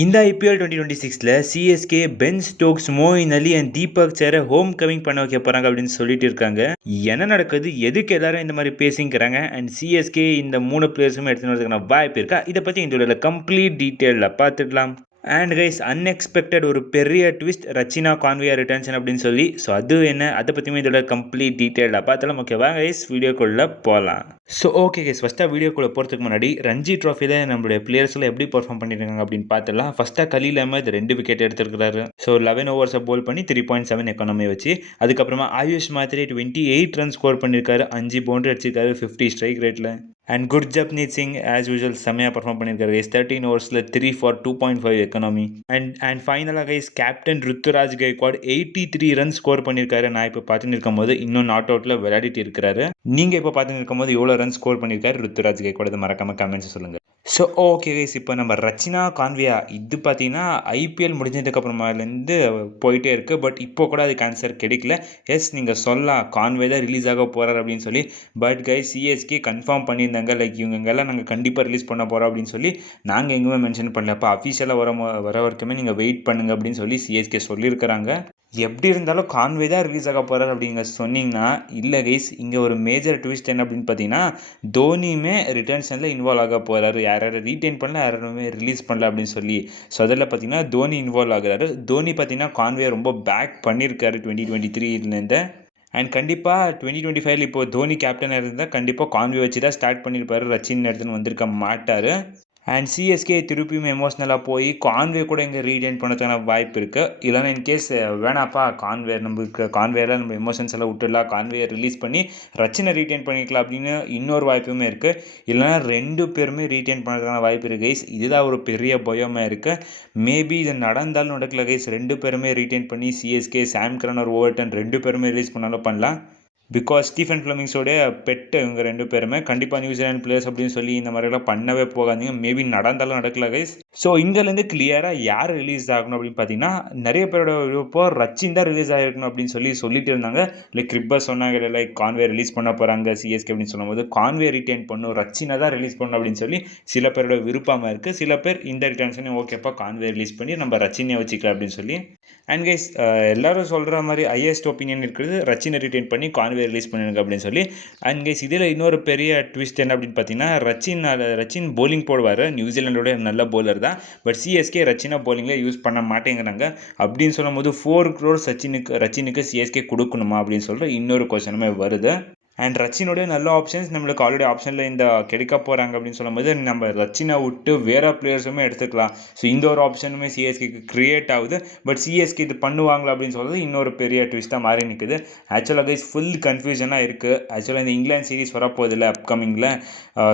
இந்த ஐபிஎல் 2026ல CSK Ben Stokes, Moeen Ali and Deepak Chahar home coming பண்ண வைக்க போறாங்க அப்படின்னு சொல்லிட்டு இருக்காங்க. என்ன நடக்குது, எதுக்கு எல்லாரும் இந்த மாதிரி பேசிக்கிறாங்க, அண்ட் சிஎஸ்கே இந்த 3 பிளேயர்ஸுமே எடுத்துன்னு வரதுக்கான வாய்ப்பு இருக்கா, இதை பற்றி இந்த கம்ப்ளீட் டீட்டெயிலில் பார்த்துக்கலாம். அண்ட் கைஸ், அன்எக்ஸ்பெக்டட் ஒரு பெரிய ட்விஸ்ட், ரச்சினா கான்வே ரிட்டர்ன்ஷன் அப்படின்னு சொல்லி. ஸோ அது என்ன, அதை பற்றியுமே இதோட கம்ப்ளீட் டீட்டெயிலாக பார்த்தலாம். ஓகேவா கைஸ், வீடியோக்குள்ளே போகலாம். ஸோ ஓகே கைஸ், ஃபஸ்ட்டாக வீடியோக்குள்ளே போகிறதுக்கு முன்னாடி ரஞ்சி ட்ராஃபியில் நம்மளுடைய பிளேயர்ஸ்லாம் எப்படி பர்ஃபார்ம் பண்ணியிருக்காங்க அப்படின்னு பார்த்துலாம். ஃபஸ்ட்டாக கலீல் அஹ்மத் 2 விக்கெட் எடுத்துருக்காரு. ஸோ 11 ஓவர்ஸை போல் பண்ணி 3.7 எக்கானமி வச்சு. அதுக்கப்புறமா ஆயுஷ் மாத்ரே 28 ரன் ஸ்கோர் பண்ணியிருக்காரு, 5 பவுண்டரி அடிச்சிருக்காரு 50 ஸ்ட்ரைக் ரேட்டில். And Gurjapneet Singh as usual செம்மையாக பர்ஃபார்ம் பண்ணியிருக்காரு கைஸ். 13 ஓவர்ஸில் 3 for 2.5 economy. அண்ட் ஃபைனலாக guys, captain Ruturaj Gaikwad 83 run score பண்ணியிருக்காரு. நான் இப்போ பார்த்துன்னு இருக்கும் போது இன்னும் நாட் அவுட்டில் விளையாடிட்டு இருக்கிறாரு. நீங்கள் இப்போ பார்த்துன்னு இருக்கும் போது எவ்வளோ ரன் ஸ்கோர் பண்ணியிருக்காரு ருத்துராஜ் கைக்வாட், அதை மறக்காமல் கமெண்ட்ஸ் சொல்லுங்கள். ஸோ ஓகே கைஸ், இப்போ நம்ம ரச்சினா கான்வியா இது பார்த்தீங்கன்னா ஐபிஎல் முடிஞ்சதுக்கப்புறமாலேருந்து போயிட்டே இருக்குது. பட் இப்போ கூட அதுக்கு ஆன்சர் கிடைக்கல. எஸ், நீங்கள் சொல்லலாம் கான்வே தான் ரிலீஸ் ஆக போகிறார் அப்படின்னு சொல்லி. பட் கைஸ், சிஎஸ்கே கன்ஃபார்ம் பண்ணியிருந்தாங்க, லைக் இவங்கெல்லாம் நாங்கள் கண்டிப்பாக ரிலீஸ் பண்ண போகிறோம் அப்படின்னு சொல்லி. நாங்கள் எங்குமே மென்ஷன் பண்ணல. அப்போ அஃபீஷியலாக வர வரைக்குமே நீங்கள் வெயிட் பண்ணுங்க அப்படின்னு சொல்லி சிஎஸ்கே சொல்லியிருக்கிறாங்க. எப்படி இருந்தாலும் கான்வே தான் ரிலீஸ் ஆக போகிறார் அப்படிங்க சொன்னீங்கன்னா, இல்லை கைஸ், இங்கே ஒரு மேஜர் ட்விஸ்ட் என்ன அப்படின்னு பார்த்தீங்கன்னா, தோனியுமே ரிட்டர்ன்ஷனில் இன்வால்வ் ஆக போகிறாரு. யாரும் ரீட்டைன் பண்ணல, யாருமே ரிலீஸ் பண்ணல அப்படின்னு சொல்லி. ஸோ அதில் பார்த்தீங்கன்னா தோனி இன்வால்வ் ஆகுறாரு. தோனி பார்த்தீங்கன்னா கான்வே ரொம்ப பேக் பண்ணியிருக்காரு 2023லேருந்து. அண்ட் கண்டிப்பாக 2025 இப்போ தோனி கேப்டனாக இருந்தால் கண்டிப்பாக கான்வே வச்சு தான் ஸ்டார்ட் பண்ணியிருப்பாரு. ரச்சின் எடுத்துன்னு வந்திருக்க மாட்டார். அண்ட் சிஎஸ்கே திருப்பியும் எமோஷ்னலாக போய் கான்வே கூட இங்கே ரீடைன் பண்ணதுக்கான வாய்ப்பு இருக்குது. இல்லைனா இன்கேஸ் வேணாப்பா, கான்வேல நம்ம எமோஷன்ஸ் எல்லாம் விட்டுடலாம், கான்வேயை ரிலீஸ் பண்ணி ரச்சினை ரீடைன் பண்ணிக்கலாம் அப்படின்னு இன்னொரு வாய்ப்புமே இருக்குது. இல்லைனா 2 பேருமே ரீடைன் பண்ணுறதுக்கான வாய்ப்பு இருக்குது கைஸ். இதுதான் ஒரு பெரிய பயமாக இருக்குது. மேபி இது நடந்தாலும் நடக்கல கைஸ். 2 பேருமே ரீடைன் பண்ணி சிஎஸ்கே, சாம் கரன் ஒரு ஓவர்டன் 2 பேருமே ரிலீஸ் பண்ணாலும் பண்ணலாம். பிகாஸ் ஸ்டீஃபன் ஃப்ளமிங்ஸோடைய பெட்டு இவங்க 2 பேருமே. கண்டிப்பாக நியூசிலாந்து பிளேயர்ஸ் அப்படின்னு சொல்லி இந்த மாதிரிலாம் பண்ணவே போகாதீங்க. மேபி நடந்தாலும் நடக்கல கைஸ். ஸோ இங்கேருந்து கிளியராக யார் ரிலீஸ் ஆகணும் அப்படின்னு பார்த்தீங்கன்னா, நிறைய பேரோட விருப்பம் ரச்சின் தான் ரிலீஸ் ஆகிருக்கணும் அப்படின்னு சொல்லிட்டு இருந்தாங்க. லைக் கிரிப்பர் சொன்னாங்க, லைக் கான்வே ரிலீஸ் பண்ண போகிறாங்க சிஎஸ்கே அப்படின்னு சொல்லும்போது, கான்வே ரிட்டைன் பண்ணும், ரச்சினை தான் ரிலீஸ் பண்ணணும் அப்படின்னு சொல்லி சில பேரோட விருப்பமாக இருக்குது. சில பேர் இந்த ரிட்டர்ன்ஷனே ஓகேப்பா, கான்வே ரிலீஸ் பண்ணி நம்ம ரச்சினை வச்சுக்கலாம் அப்படின்னு சொல்லி. அண்ட் கைஸ், எல்லாரும் சொல்கிற மாதிரி ஹையஸ்ட் ஒப்பீனியன் இருக்கிறது ரச்சினை ரிட்டைன் பண்ணி கான்வே ரிலீஸ் பண்ணிருங்க அப்படின்னு சொல்லி. அண்ட் கைஸ், இதில் இன்னொரு பெரிய ட்விஸ்ட் என்ன அப்படின்னு பார்த்தீங்கன்னா, ரச்சின் போலிங் போடுவார். நியூசிலாண்டோட நல்ல போலர் தான். பட் சிஎஸ்கே ரச்சினா போலிங்கில் யூஸ் பண்ண மாட்டேங்கிறாங்க. அப்படின்னு சொல்லும் போது 4 crore ரச்சினுக்கு சிஎஸ்கே கொடுக்கணுமா அப்படின்னு சொல்கிற இன்னொரு கொஸ்டினுமே வருது. அண்ட் ரச்சினுடைய நல்ல ஆப்ஷன்ஸ் நம்மளுக்கு ஆல்ரெடி ஆப்ஷனில் இந்த கிடைக்க போகிறாங்க அப்படின்னு சொல்லும்போது, நம்ம ரச்சினை விட்டு வேறு பிளேயர்ஸுமே எடுத்துக்கலாம். ஸோ இந்த ஒரு ஆப்ஷனுமே சிஎஸ்கேக்கு க்ரியேட் ஆகுது. பட் சிஎஸ்கே இது பண்ணுவாங்களா அப்படின்னு சொல்கிறது இன்னொரு பெரிய ட்விஸ்ட்டாக மாறி நிற்குது. ஆக்சுவலாக கைஸ், ஃபுல் கன்ஃபியூஷனாக இருக்குது. ஆக்சுவலாக இந்த இங்கிலாந்து சீரிஸ் வரப்போதில்லை அப்கமிங்கில்.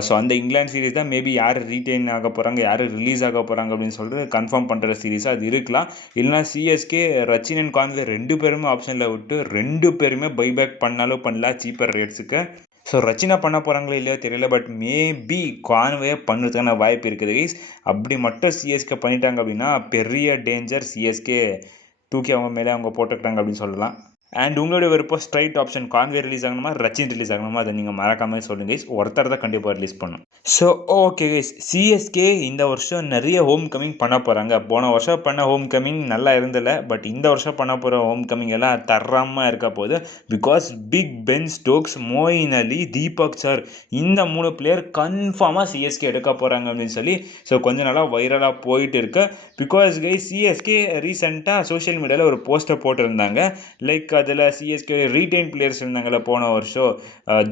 ஸோ அந்த இங்கிலாந்து சீரிஸ் தான் மேபி யார் ரீட்டைன் ஆக போகிறாங்க, யார் ரிலீஸ் ஆக போகிறாங்க அப்படின்னு சொல்லிட்டு கன்ஃபார்ம் பண்ணுற சீரிஸாக அது இருக்கலாம். இல்லைனா சிஎஸ்கே ரச்சின் அண்ட் கான்வே 2 பேருமே ஆப்ஷனில் விட்டு 2 பேருமே பைபேக் பண்ணாலும் பண்ணலாம் சீப்பர் ரேட்ஸுக்கு. ஸோ ரச்சினா பண்ண போகிறாங்களோ இல்லையோ தெரியல. பட் மேபி கான்வே பண்ணுறதுக்கான வாய்ப்பு இருக்குது கைஸ். அப்படி மட்டும் சிஎஸ்கே பண்ணிட்டாங்க அப்படின்னா பெரிய டேஞ்சர். சிஎஸ்கே தூக்கி அவங்க மேலே அவங்க போட்டுக்கிட்டாங்க அப்படின்னு சொல்லலாம். அண்ட் உங்களுடைய விருப்பம் ஸ்ட்ரைட் ஆப்ஷன், கான்வே ரிலீஸ் ஆகணுமா, ரச்சின் ரிலீஸ் ஆகணுமா, அதை நீங்கள் மறக்காமல் சொல்லுங்க கைஸ். ஒருத்தர் தான் கண்டிப்பாக ரிலீஸ் பண்ணும். ஸோ ஓகே கைஸ், சிஎஸ்கே இந்த வருஷம் நிறைய ஹோம் கமிங் பண்ண போகிறாங்க. போன வருஷம் பண்ண ஹோம் கமிங் நல்லா இருந்தில்ல. பட் இந்த வருஷம் பண்ண போகிற ஹோம் கமிங் எல்லாம் தரமாக இருக்க போகுது. Because big Ben Stokes, Moeen Ali, Deepak Chahar, இந்த 3 பிளேயர் கன்ஃபார்மாக சிஎஸ்கே எடுக்க போகிறாங்க அப்படின்னு சொல்லி ஸோ கொஞ்ச நாளாக வைரலாக போயிட்டு இருக்கு. பிகாஸ் கைஸ், சிஎஸ்கே ரீசெண்டாக சோஷியல் மீடியாவில் ஒரு போஸ்டர் போட்டிருந்தாங்க. லைக் அதில் சிஎஸ்கே ரீட்டைன் பிளேயர்ஸ் இருந்தாங்கள்ல போன வருஷம்,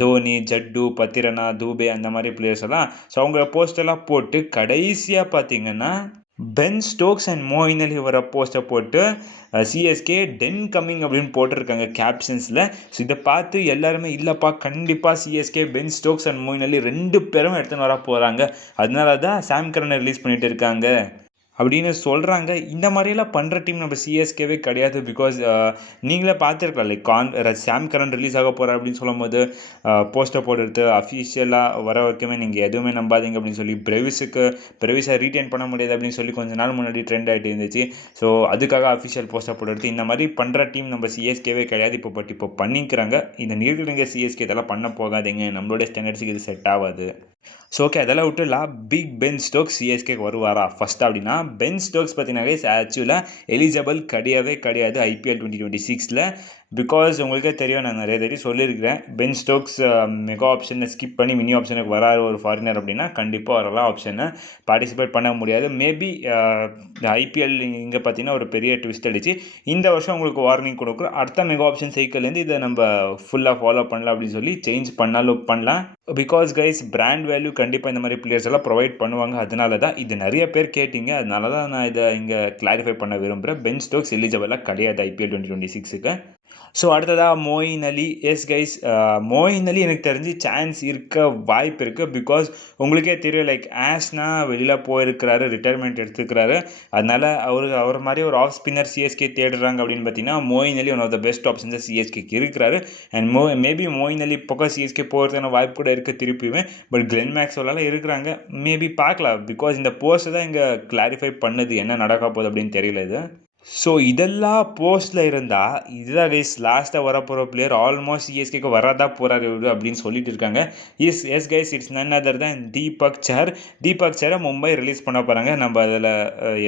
தோனி, ஜட்டு, பத்திரனா, தூபே, அந்த மாதிரி பிளேயர்ஸ் எல்லாம். ஸோ அவங்க போஸ்டெல்லாம் போட்டு கடைசியாக பார்த்தீங்கன்னா பென் ஸ்டோக்ஸ் அண்ட் மோயின் அலி வர போஸ்டர் போட்டு சிஎஸ்கே டென் கம்மிங் அப்படின்னு போட்டிருக்காங்க கேப்ஷன்ஸில். ஸோ இதை பார்த்து எல்லாருமே இல்லைப்பா, கண்டிப்பாக CSK Ben Stokes and Moeen Ali 2 பேரும் எடுத்துன்னு வர போகிறாங்க, அதனால தான் சாம் கரனை ரிலீஸ் பண்ணிட்டு இருக்காங்க அப்படின்னு சொல்கிறாங்க. இந்த மாதிரியெல்லாம் பண்ணுற டீம் நம்ம சிஎஸ்கேவே கிடையாது. பிகாஸ் நீங்களே பார்த்துருக்கலாம், லைக் சாம் கரன் ரிலீஸ் ஆக போகிறார் அப்படின்னு சொல்லும் போது போஸ்டர் போடுறது அஃபிஷியலாக வர வரைக்குமே நீங்கள் எதுவுமே நம்பாதீங்க அப்படின்னு சொல்லி பிரவிஸை ரீட்டைன் பண்ண முடியாது அப்படின்னு சொல்லி கொஞ்ச நாள் முன்னாடி ட்ரெண்ட் ஆகிட்டு இருந்துச்சு. ஸோ அதுக்காக அஃபிஷியல் போஸ்டர் போடுறது இந்த மாதிரி பண்ணுற டீம் நம்ம சிஎஸ்கேவே கிடையாது. இப்போ பண்ணிக்கிறாங்க. இந்த நீர்கிழங்க சிஎஸ்கே இதெல்லாம் பண்ண போகாதீங்க, நம்மளுடைய ஸ்டாண்டர்ட்ஸுக்கு இது செட் ஆகாது. ஸோ ஓகே அதெல்லாம் விட்டுலாம் பிக் பென் ஸ்டோக்ஸ் சிஎஸ்கேக்கு வருவாரா ஃபர்ஸ்ட் அப்படின்னா பென் ஸ்டோக்ஸ் பார்த்தீங்கன்னா கைஸ் ஆக்சுவலாக எலிஜிபிள் கிடையாது ஐபிஎல் 2026 பிகாஸ் உங்களுக்கே தெரியும் நான் நிறைய தெரியும் சொல்லியிருக்கிறேன் பென் ஸ்டோக்ஸ் மெகா ஆப்ஷனை ஸ்கிப் பண்ணி மினி ஆப்ஷனுக்கு வராரு ஒரு ஃபாரினர் அப்படின்னா கண்டிப்பாக வரலாம் ஆப்ஷனை பார்ட்டிசிபேட் பண்ண முடியாது மேபி ஐபிஎல் இங்கே பார்த்தீங்கன்னா ஒரு பெரிய ட்விஸ்ட் அடிச்சு இந்த வருஷம் உங்களுக்கு வார்னிங் கொடுக்குறோம் அடுத்த மெகா ஆப்ஷன் சைக்கிள்லேருந்து இதை நம்ம ஃபுல்லாக ஃபாலோ பண்ணலாம் அப்படின்னு சொல்லி சேஞ்ச் பண்ணாலும் பண்ணலாம் பிகாஸ் கைஸ் பிராண்ட் வேல்யூ கண்டிப்பாக இந்த மாதிரி பிளேயர்ஸ் எல்லாம் ப்ரொவைட் பண்ணுவாங்க அதனால தான் இது நிறைய பேர் கேட்டிங்க அதனால தான் நான் இதை இங்கே கிளாரிஃபை பண்ண விரும்புகிறேன் பென் ஸ்டோக்ஸ் எலிஜிபிளாக கிடையாது ஐபிஎல் 2026க்கு ஸோ அடுத்ததாக மோயின் அலி எஸ் கைஸ் மோயின் அலி எனக்கு தெரிஞ்சு சான்ஸ் இருக்க வாய்ப்பு இருக்குது பிகாஸ் உங்களுக்கே தெரியும் லைக் ஆஷ்னா வெளியில் போயிருக்கிறாரு ரிட்டையர்மெண்ட் எடுத்துக்கிறாரு அதனால் அவர் மாதிரி ஒரு ஆஃப் ஸ்பின்னர் சிஎஸ்கே தேடுறாங்க அப்படின்னு பார்த்தீங்கன்னா Moeen Ali one of the best options சிஎஸ்கேக்கு இருக்கிறாரு அண்ட் மேபி மோயின் அலி பக்கம் சிஎஸ்கே போகிறதுக்கான வாய்ப்பு கூட இருக்குது திருப்பியுமே பட் கிளென் மேக்ஸ்வெல்லாம் இருக்கிறாங்க மேபி பார்க்கலாம் பிகாஸ் இந்த போஸ்ட்டை தான் இங்கே கிளாரிஃபை பண்ணுது என்ன நடக்க போகுது அப்படின்னு தெரியல இது ஸோ இதெல்லாம் போஸ்ட்டில் இருந்தால் இதுதான் கைஸ் லாஸ்ட்டாக வரப்போகிற பிளேயர் ஆல்மோஸ்ட் சிஎஸ்கேக்கு வராதா போகிறாரு அப்படின்னு சொல்லிட்டு இருக்காங்க yes guys it's none other தான் தீபக் சஹரை மும்பை ரிலீஸ் பண்ண போகிறாங்க நம்ம அதில்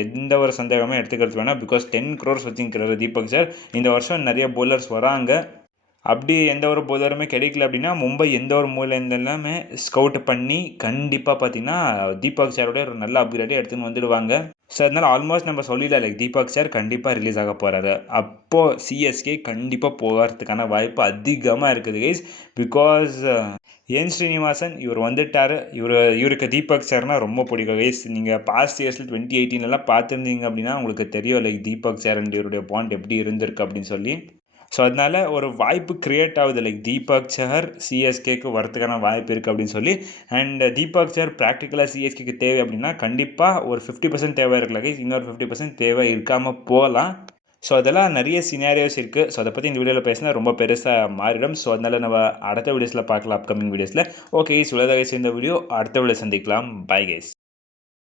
எந்த ஒரு சந்தேகமே எடுத்துக்கிறது வேணாம் பிகாஸ் 10 crores வச்சுக்கிறாரு தீபக் சஹர் இந்த வருஷம் நிறைய பவுலர்ஸ் வராங்க அப்படி எந்த ஒரு பவுலருமே கிடைக்கல அப்படின்னா மும்பை எந்த ஒரு மூலையிலேருந்துமே ஸ்கவுட் பண்ணி கண்டிப்பாக பார்த்தீங்கன்னா தீபக் சஹரோட ஒரு நல்ல அப்கிரேடே எடுத்துன்னு வந்துடுவாங்க ஸோ அதனால் ஆல்மோஸ்ட் நம்ம சொல்லிடலாம் லைக் தீபக் சஹர் கண்டிப்பாக ரிலீஸ் ஆக போகிறாரு அப்போது சிஎஸ்கே கண்டிப்பாக போகிறதுக்கான வாய்ப்பு அதிகமாக இருக்குது கைஸ் பிகாஸ் என் ஸ்ரீனிவாசன் இவர் வந்துட்டார் இவருக்கு தீபக் சஹர்னால் ரொம்ப பிடிக்கும் கைஸ் நீங்கள் பாஸ்ட் இயர்ஸில் 2018 பார்த்துருந்தீங்க அப்படின்னா உங்களுக்கு தெரியும் லைக் தீபக் சஹர் அண்ட் இவருடைய பாண்ட் எப்படி இருந்திருக்கு அப்படின்னு சொல்லி ஸோ அதனால் ஒரு வாய்ப்பு க்ரியேட் ஆகுது லைக் தீபக் சஹர் சிஎஸ்கேக்கு வரத்துக்கான வாய்ப்பு இருக்குது அப்படின்னு சொல்லி அண்ட் தீபக் சஹர் ப்ராக்டிக்கலாக சிஎஸ்கேக்கு தேவை அப்படின்னா கண்டிப்பாக ஒரு 50% தேவை இருக்குல்ல இன்னொரு 50% தேவை இருக்காமல் போகலாம் ஸோ அதெல்லாம் நிறைய சினாரியோஸ் இருக்குது ஸோ அதை பற்றி இந்த வீடியோவில் பேசினா ரொம்ப பெருசாக மாறிடும் ஸோ அதனால் நம்ம அடுத்த வீடியோஸில் பார்க்கலாம் அப்கமிங் வீடியோஸில் ஓகே சுலதாக இந்த வீடியோ அடுத்த வீடியோ சந்திக்கலாம் பை கைஸ்